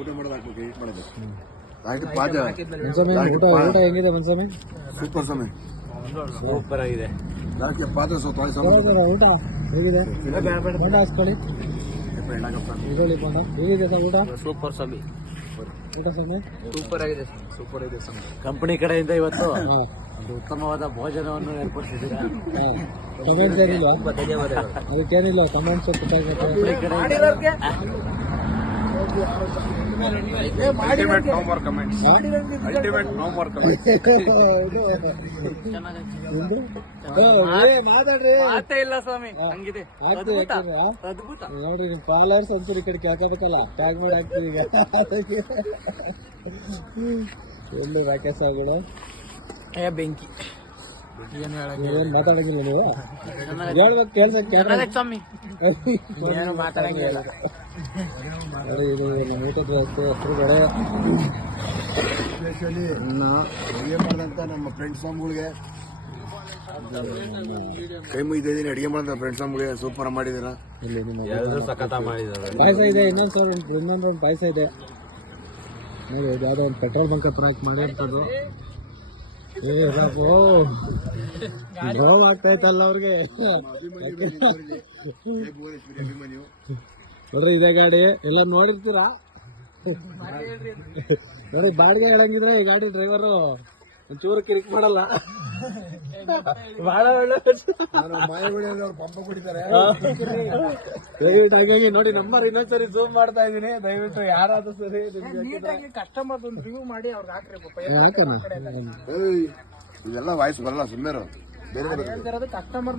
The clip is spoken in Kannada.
ಊಟ ಮಾಡೋದು ಊಟ ಹೆಂಗಿದೆ ಮನ್ಸಮಿ? ಸೂಪರ್ ಸಮಯ, ಸೂಪರ್ ಆಗಿದೆ. ಯಾಕೆ ಪಾತ್ರ ಊಟ ಹೇಗಿದೆ? ಬೋಂಡ ಹಾಸ್ಕೊಳ್ಳಿ, ಇದರಲ್ಲಿ ಬೋಂಡ ಹೇಗಿದೆ ಸರ್ ಊಟ? ಸೂಪರ್ ಸಮಿ, ಊಟ ಸಮಯ ಸೂಪರ್ ಆಗಿದೆ, ಸೂಪರ್ ಇದೆ ಸಮಿ. ಕಂಪನಿ ಕಡೆಯಿಂದ ಇವತ್ತು ಒಂದು ಉತ್ತಮವಾದ ಭೋಜನವನ್ನು ಏರ್ಪಡಿಸಿದ್ದೀರಾ. ಕಮೆಂಟ್ಸ್ ಏನಿಲ್ಲ, ತುಂಬಾ ಧನ್ಯವಾದಗಳು. ಅದಕ್ಕೇನಿಲ್ಲ comments ultimate no more comments. Ultimate no more comments. ಮಾತಾಡ್ರಿ, ಮಾತೇ ಇಲ್ಲ ಸ್ವಾಮಿ, ಹಂಗಿದೆ ಅದ್ಭುತ ಅದ್ಭುತ. ನೋಡ್ರಿ ನಿಮ್ ಫಾಲೋವರ್ಸ್ ಒಂಚೂರು ಈ ಕಡೆ ಕೇಳ್ಕೋಬೇಕಲ್ಲ, ಟ್ಯಾಗ್ ಮಾಡಿ ಹಾಕ್ತೀವಿ ಈಗ. ಎಲ್ಲಿ ರಾಕೇಶ್ ಆಗ್ಬಿಡು ಬೆಂಕಿ ಏನ್ ಮಾತಾಡಂಗಿಲ್ಲ ನೀವು, ಹೇಳ್ಬೇಕು ಕೇಳ್ಸಕ್ಕೆ ಸ್ವಾಮಿ, ಏನು ಮಾತಾಡಂಗಿಲ್ಲ. ನೋಡಿ ಇದು ನಮ್ಮ ಊಟದ ಹೆಸರು ಗಡೆ ಸ್ಪೆಷಲಿ ಅಡುಗೆ ಮಾಡಿದಂಥ ನಮ್ಮ ಫ್ರೆಂಡ್ಸ್ ಸ್ವಾಮಿಗಳಿಗೆ ಕೈ ಮುಗಿದಿದ್ದೀನಿ. ಅಡುಗೆ ಮಾಡಿದ ಫ್ರೆಂಡ್ಸ್ ಸ್ವಾಮಿಗಳಿಗೆ ಸೂಪರ್ ಮಾಡಿದ್ದೀರಾ. ಇಲ್ಲಿ ನಿಮ್ಮ ಎಲ್ಲರೂ ಸಖತ ಮಾಡಿದ್ದಾರೆ. ಪಾಯಸ ಇದೆ, ಇನ್ನೊಂದು ಪಾಯಸ ಇದೆ ನೋಡಿ. ಯಾವುದೋ ಒಂದು ಪೆಟ್ರೋಲ್ ಬಂಕ್ ಹತ್ರ ಹಾಕಿ ಮಾಡಿರ್ತದ್ದು. ಗೋವ್ ಆಗ್ತಾ ಇತ್ತಲ್ಲ ಅವ್ರಿಗೆ. ನೋಡ್ರಿ ಇದೇ ಗಾಡಿ ಎಲ್ಲ ನೋಡಿರ್ತೀರಾ ನೋಡಿ. ಬಾಡಿಗೆ ಹೇಳಂಗಿದ್ರೆ ಈ ಗಾಡಿ ಡ್ರೈವರು ಒಂಚೂರು ಕಿರಿಕ್ ಮಾಡಲ್ಲ, ಬಹಳ ಒಳ್ಳೆ ಪಂಪ ಕುಡಿತಾರೆ. ದಯವಿಟ್ಟು ಹಾಗಾಗಿ ನೋಡಿ. ನಂಬರ್ ಇನ್ನೊಂದ್ಸರಿ ಝೂಮ್ ಮಾಡ್ತಾ ಇದೀನಿ, ದಯವಿಟ್ಟು ಯಾರಾದ್ರೂ ಸರಿ ಕಸ್ಟಮರ್ ಒಂದು ರಿವ್ಯೂ ಮಾಡಿ ಅವ್ರಿಗೆ ಹಾಕ್ರಿ. ಯಾಕಣ್ಣ ಇದೆಲ್ಲ ವಾಯ್ಸ್ ಬರಲ್ಲ, ಸುಮ್ಮನೆ ಬೇರೆ ಕಸ್ಟಮರ್